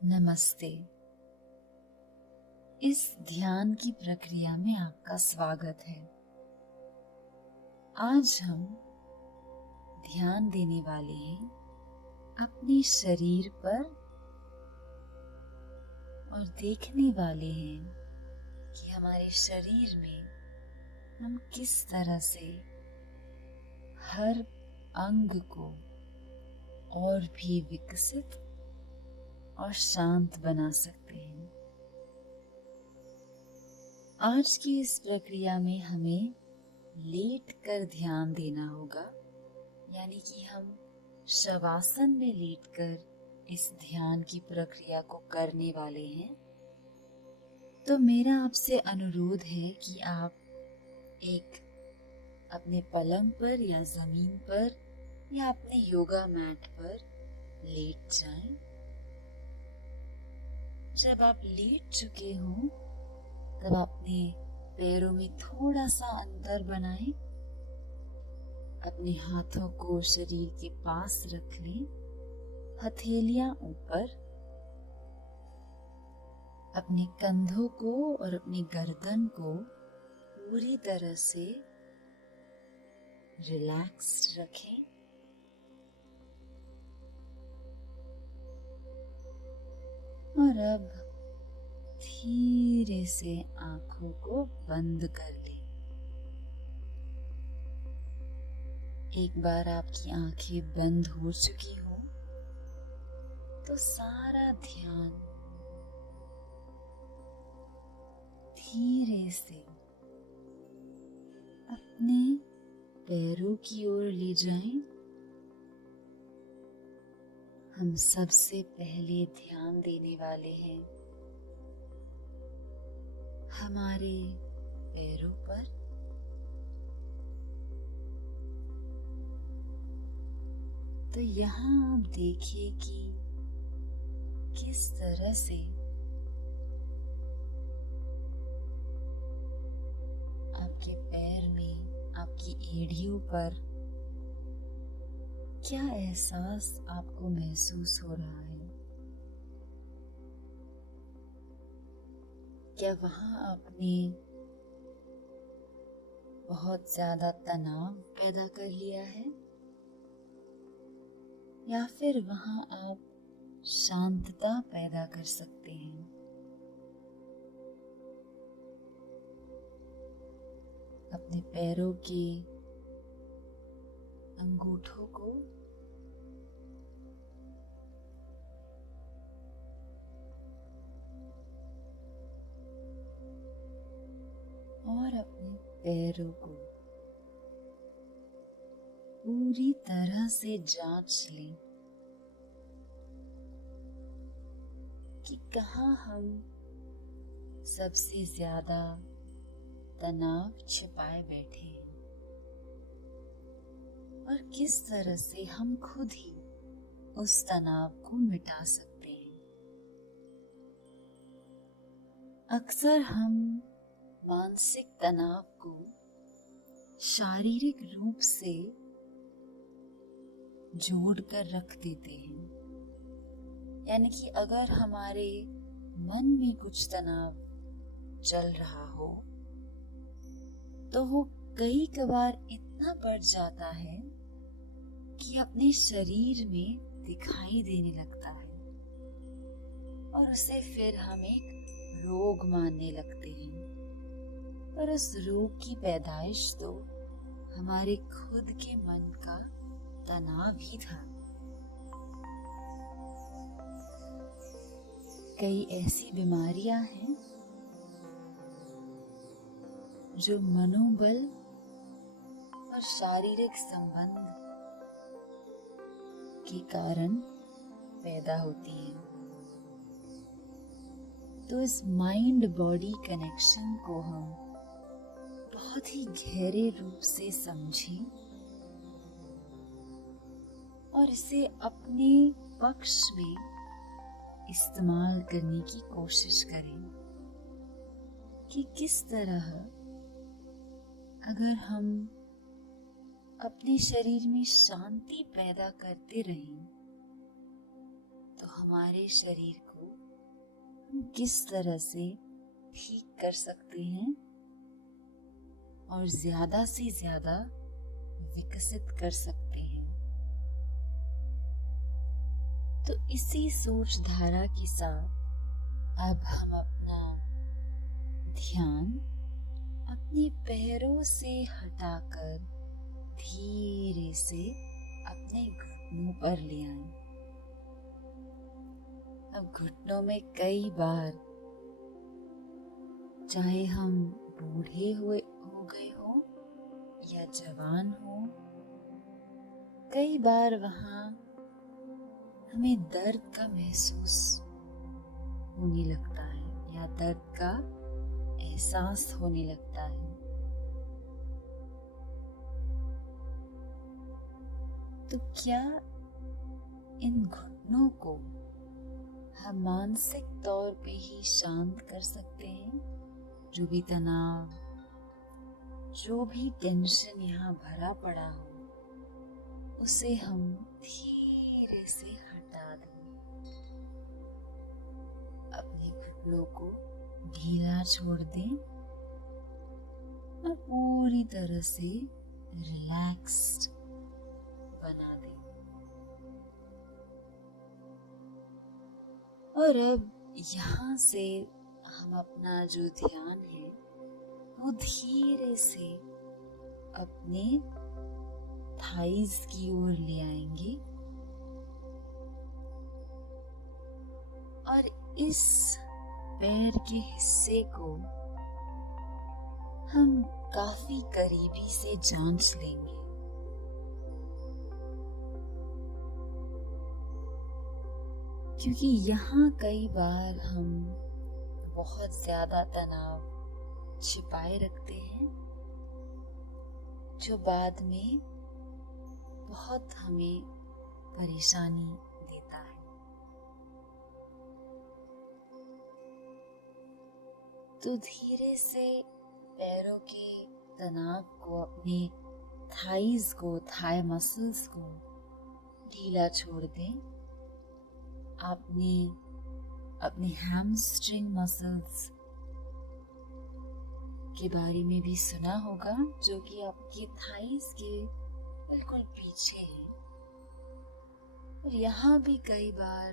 नमस्ते। इस ध्यान की प्रक्रिया में आपका स्वागत है। आज हम ध्यान देने वाले हैं अपने शरीर पर और देखने वाले हैं कि हमारे शरीर में हम किस तरह से हर अंग को और भी विकसित और शांत बना सकते हैं। आज की इस प्रक्रिया में हमें लेट कर ध्यान देना होगा, यानी कि हम शवासन में लेटकर इस ध्यान की प्रक्रिया को करने वाले हैं। तो मेरा आपसे अनुरोध है कि आप एक अपने पलंग पर या जमीन पर या अपने योगा मैट पर लेट जाएं। जब आप लेट चुके हों तब अपने पैरों में थोड़ा सा अंतर बनाएं। अपने हाथों को शरीर के पास रख लें, हथेलियां ऊपर। अपने कंधों को और अपनी गर्दन को पूरी तरह से रिलैक्स्ड रखें। और अब धीरे से आंखों को बंद कर लें। एक बार आपकी आंखें बंद हो चुकी हो तो सारा ध्यान धीरे से अपने पैरों की ओर ले जाएं। हम सबसे पहले ध्यान देने वाले हैं हमारे पैरों पर। तो यहाँ आप देखिए कि किस तरह से आपके पैर में, आपकी एड़ियों पर क्या एहसास आपको महसूस हो रहा है। क्या वहां आपने बहुत ज्यादा तनाव पैदा कर लिया है, या फिर वहां आप शांतता पैदा कर सकते हैं। अपने पैरों के अंगूठों को और अपने पैरों को पूरी तरह से जांच लें कि कहाँ हम सबसे ज्यादा तनाव छिपाए बैठे हैं और किस तरह से हम खुद ही उस तनाव को मिटा सकते हैं। अक्सर हम मानसिक तनाव को शारीरिक रूप से जोड़कर रख देते हैं, यानी कि अगर हमारे मन में कुछ तनाव चल रहा हो तो वो कई कबार इतना बढ़ जाता है कि अपने शरीर में दिखाई देने लगता है और उसे फिर हम एक रोग मानने लगते हैं। पर उस रोग की पैदाइश तो हमारे खुद के मन का तनाव ही था। कई ऐसी बीमारियां हैं जो मनोबल और शारीरिक संबंध के कारण पैदा होती हैं। तो इस माइंड बॉडी कनेक्शन को हम बहुत ही गहरे रूप से समझें और इसे अपने पक्ष में इस्तेमाल करने की कोशिश करें कि किस तरह अगर हम अपने शरीर में शांति पैदा करते रहें तो हमारे शरीर को हम किस तरह से ठीक कर सकते हैं और ज्यादा से ज्यादा विकसित कर सकते हैं। तो इसी सोच धारा के साथ अब हम अपना ध्यान अपने पैरों से हटाकर धीरे से अपने घुटनों पर ले आएं। अब घुटनों में कई बार, चाहे हम बूढ़े हो गए हो या जवान हो, कई बार वहां हमें दर्द का महसूस होने लगता है या दर्द का एहसास होने लगता है। तो क्या इन घुटनों को हम मानसिक तौर पे ही शांत कर सकते हैं? जो भी तनाव, जो भी टेंशन यहाँ भरा पड़ा हो, उसे हम धीरे से हटा दें। अपने घुटनों को ढीला छोड़ दें और पूरी तरह से रिलैक्स्ड बना दें। और अब यहाँ से हम अपना जो ध्यान है वो धीरे से अपने थाइज की ओर ले आएंगे और इस पैर के हिस्से को हम काफी करीबी से जांच लेंगे। क्योंकि यहाँ कई बार हम बहुत ज्यादा तनाव छिपाए रखते हैं, जो बाद में बहुत हमें परेशानी देता है। तो धीरे से पैरों के तनाव को, अपने थाइज को, थाई मसल्स को ढीला छोड़ दें। आपने अपने हैमस्ट्रिंग मसल्स के बारे में भी सुना होगा, जो कि आपके थाइज के बिल्कुल पीछे है। और यहाँ भी कई बार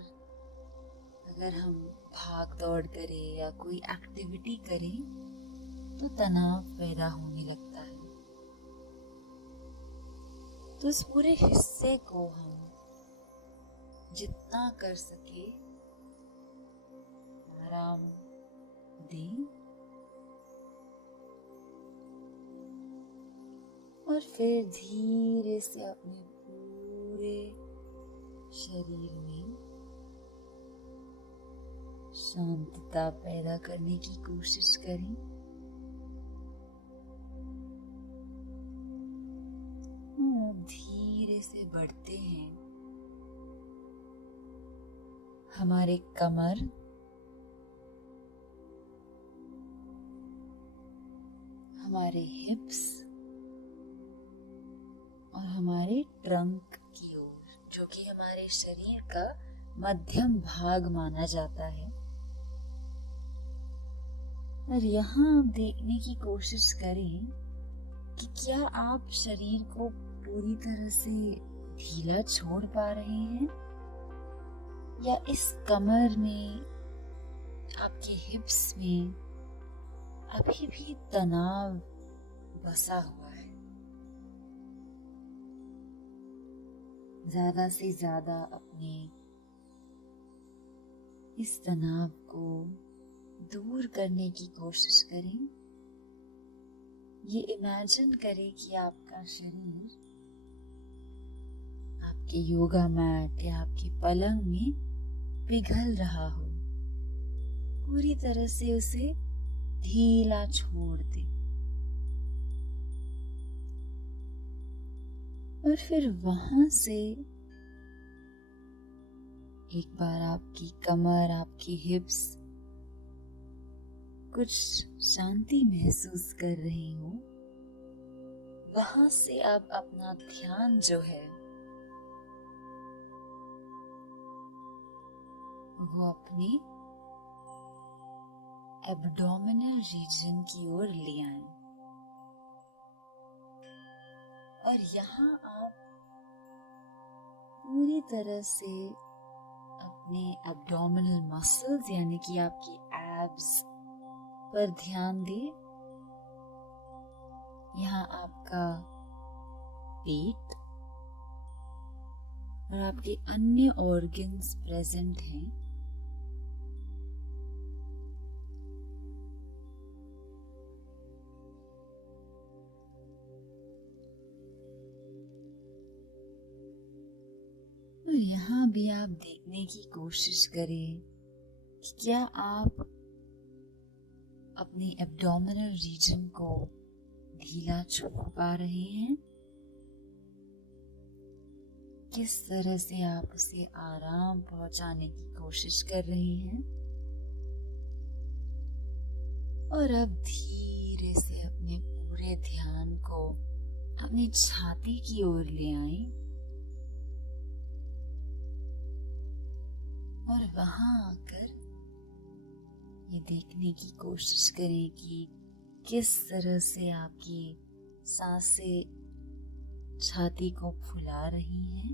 अगर हम भाग दौड़ करें या कोई एक्टिविटी करें तो तनाव पैदा होने लगता है। तो इस पूरे हिस्से को हम जितना कर सके आराम दें और फिर धीरे से अपने पूरे शरीर में शांतता पैदा करने की कोशिश करें। धीरे से बढ़ते हैं हमारे कमर, हमारे हिप्स और हमारे ट्रंक की ओर, जो कि हमारे शरीर का मध्यम भाग माना जाता है। और यहाँ आप देखने की कोशिश करें कि क्या आप शरीर को पूरी तरह से ढीला छोड़ पा रहे हैं या इस कमर में, आपके हिप्स में अभी भी तनाव बसा हुआ है। ज्यादा से ज्यादा अपने इस तनाव को दूर करने की कोशिश करें। ये इमेजिन करें कि आपका शरीर आपके योगा मैट या आपके पलंग में पिघल रहा हो। पूरी तरह से उसे ढीला छोड़ दे और फिर वहां से एक बार आपकी कमर, आपकी हिप्स कुछ शांति महसूस कर रही हो, वहां से आप अपना ध्यान जो है वो अपने एब्डोमिनल रीजन की ओर ले आए और यहाँ आप पूरी तरह से अपने एब्डोमिनल मसल्स यानी कि आपकी एब्स पर ध्यान दें। यहाँ आपका पेट और आपके अन्य ऑर्गन्स प्रेजेंट हैं। और यहाँ भी आप देखने की कोशिश करें कि क्या आप अपने एब्डोमिनल रीजन को ढीला छोड़ पा रहे हैं। किस तरह से आप उसे आराम पहुंचाने की कोशिश कर रहे हैं। और अब धीरे से अपने पूरे ध्यान को अपनी छाती की ओर ले आएं और वहां आकर ये देखने की कोशिश करें कि किस तरह से आपकी सांसें छाती को फुला रही हैं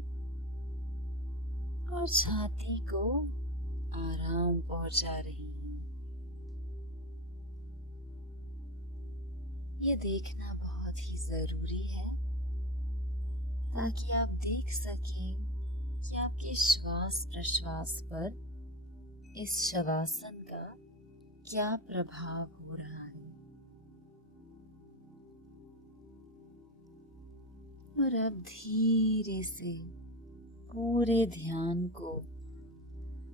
और छाती को आराम पहुंचा रही हैं। ये देखना बहुत ही जरूरी है ताकि आप देख सकें कि आपके श्वास प्रश्वास पर इस शवासन का क्या प्रभाव हो रहा है। और अब धीरे से पूरे ध्यान को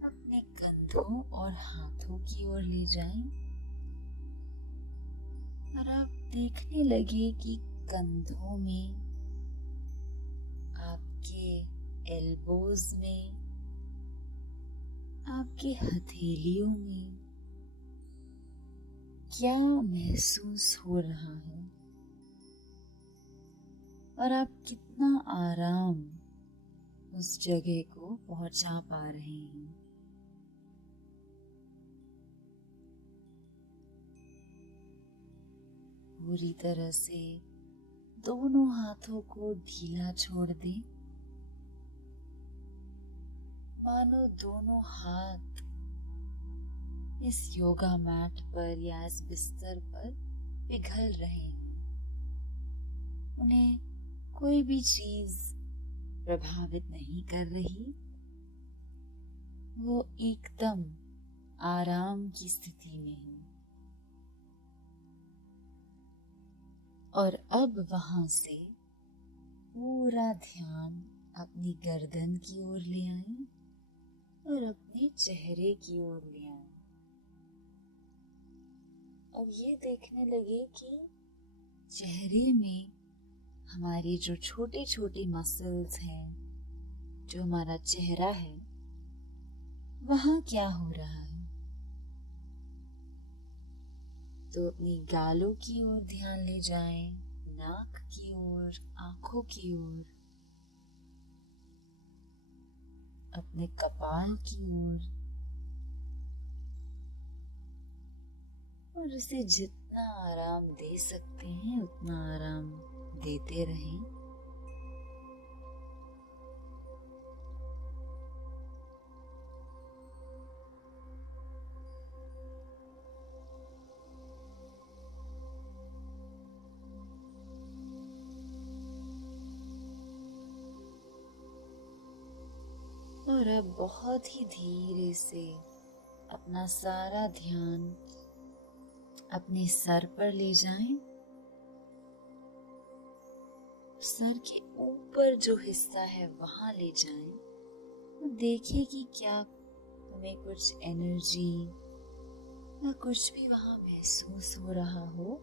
अपने कंधों और हाथों की ओर ले जाएं और आप देखने लगे कि कंधों में, आपके एल्बोज में, आपके हथेलियों में क्या महसूस हो रहा है और आप कितना आराम उस जगह को पहुंचा पा रहे हैं। पूरी तरह से दोनों हाथों को ढीला छोड़ दें, मानो दोनों हाथ इस योगा मैट पर या इस बिस्तर पर पिघल रहे हैं। उन्हें कोई भी चीज प्रभावित नहीं कर रही। वो एकदम आराम की स्थिति में है। और अब वहां से पूरा ध्यान अपनी गर्दन की ओर ले आए और अपने चेहरे की ओर ले आए। अब ये देखने लगे कि चेहरे में हमारी जो छोटे छोटे मसल्स हैं, जो हमारा चेहरा है, वहां क्या हो रहा है। तो अपनी गालों की ओर ध्यान ले जाएं, नाक की ओर, आंखों की ओर, अपने कपाल की ओर, और उसे जितना आराम दे सकते हैं उतना आराम देते रहें। और अब बहुत ही धीरे से अपना सारा ध्यान अपने सर पर ले जाएं। सर के ऊपर जो हिस्सा है वहां ले जाएं और देखिए कि क्या तुम्हें कुछ एनर्जी या कुछ भी वहां महसूस हो रहा हो।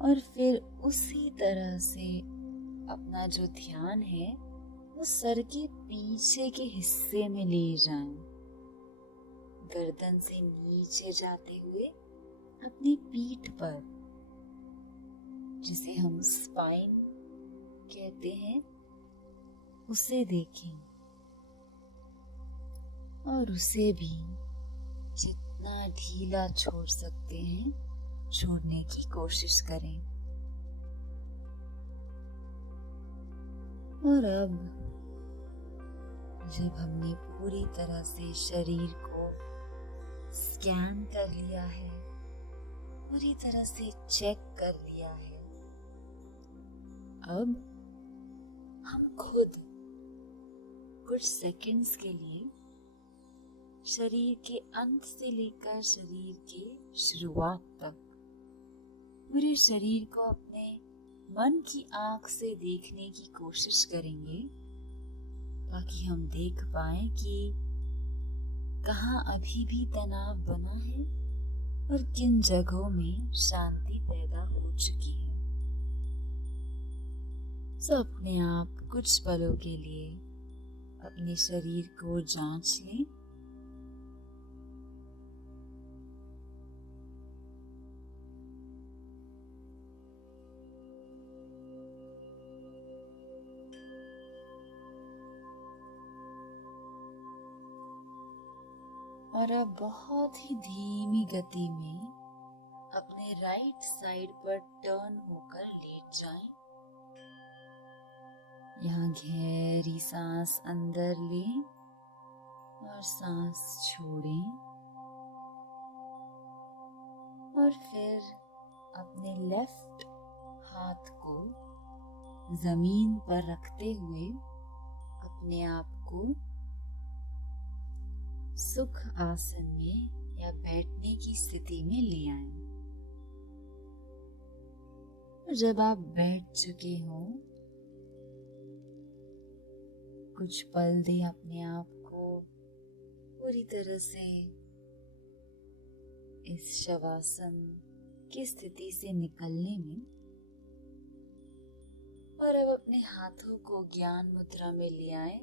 और फिर उसी तरह से अपना जो ध्यान है वो सर के पीछे के हिस्से में ले जाएं, गर्दन से नीचे जाते हुए अपनी पीठ पर, जिसे हम स्पाइन कहते हैं, उसे देखें। और उसे भी जितना ढीला छोड़ सकते हैं छोड़ने की कोशिश करें। और अब जब हमने पूरी तरह से शरीर को स्कैन कर लिया है, पूरी तरह से चेक कर लिया है, अब हम खुद कुछ सेकंड्स के लिए शरीर के अंत से लेकर शरीर के शुरुआत तक पूरे शरीर को अपने मन की आंख से देखने की कोशिश करेंगे, ताकि हम देख पाएं कि कहाँ अभी भी तनाव बना है और किन जगहों में शांति पैदा हो चुकी है। सो अपने आप कुछ पलों के लिए अपने शरीर को जांच लें। और अब बहुत ही धीमी गति में अपने राइट साइड पर टर्न होकर लेट जाएं। यहाँ गहरी सांस अंदर लें और सांस छोड़ें, और फिर अपने लेफ्ट हाथ को जमीन पर रखते हुए अपने आप को सुख आसन में या बैठने की स्थिति में ले आएं। जब आप बैठ चुके हो, कुछ पल दें अपने आप को पूरी तरह से इस शवासन की स्थिति से निकलने में। और अब अपने हाथों को ज्ञान मुद्रा में ले आए,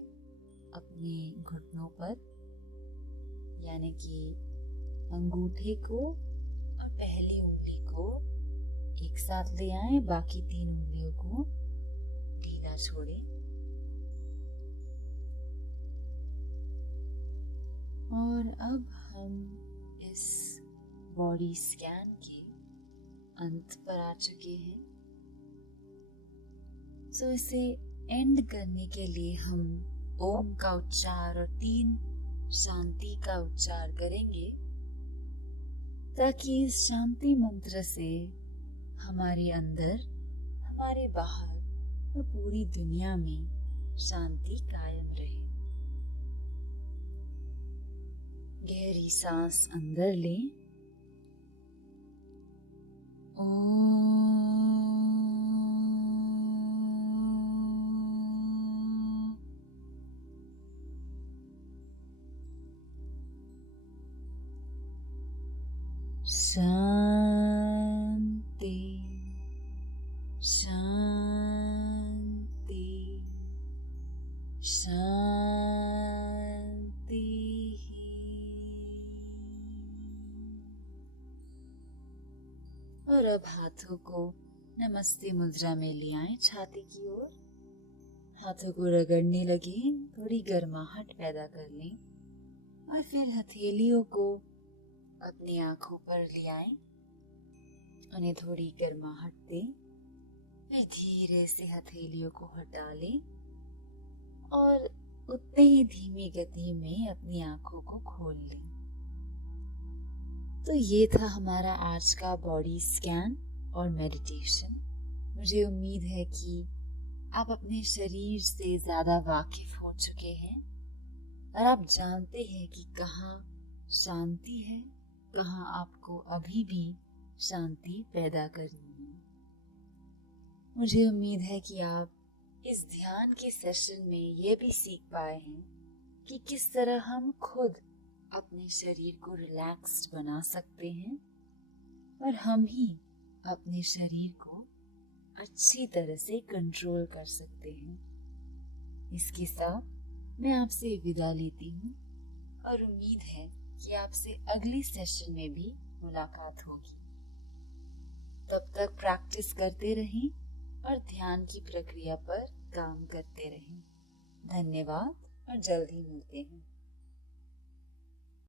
अपने घुटनों पर, यानी कि अंगूठे को और पहली उंगली को एक साथ ले आए, बाकी 3 उंगलियों को ढीला छोड़ें। और अब हम इस बॉडी स्कैन के अंत पर आ चुके हैं। सो इसे एंड करने के लिए हम ओम का उच्चार और 3 शांति का उच्चार करेंगे, ताकि इस शांति मंत्र से हमारे अंदर, हमारे बाहर और पूरी दुनिया में शांति कायम रहे। गहरी सांस अंदर लें। शांति शांति शांति। और अब हाथों को नमस्ते मुद्रा में ले आएं, छाती की ओर। हाथों को रगड़ने लगे, थोड़ी गर्माहट पैदा कर लें, और फिर हथेलियों को अपनी आंखों पर ले आएं, उन्हें थोड़ी गर्माहट दें, फिर धीरे से हथेलियों को हटा लें और उतने ही धीमी गति में अपनी आंखों को खोल लें। तो ये था हमारा आज का बॉडी स्कैन और मेडिटेशन। मुझे उम्मीद है कि आप अपने शरीर से ज्यादा वाकिफ हो चुके हैं और आप जानते हैं कि कहाँ शांति है, कहाँ आपको अभी भी शांति पैदा करनी है। मुझे उम्मीद है कि आप इस ध्यान के सेशन में ये भी सीख पाए हैं कि किस तरह हम खुद अपने शरीर को रिलैक्स्ड बना सकते हैं और हम ही अपने शरीर को अच्छी तरह से कंट्रोल कर सकते हैं। इसके साथ मैं आपसे विदा लेती हूँ और उम्मीद है कि आपसे अगली सेशन में भी मुलाकात होगी। तब तक प्रैक्टिस करते रहें और ध्यान की प्रक्रिया पर काम करते रहें। धन्यवाद और जल्द ही मिलते हैं।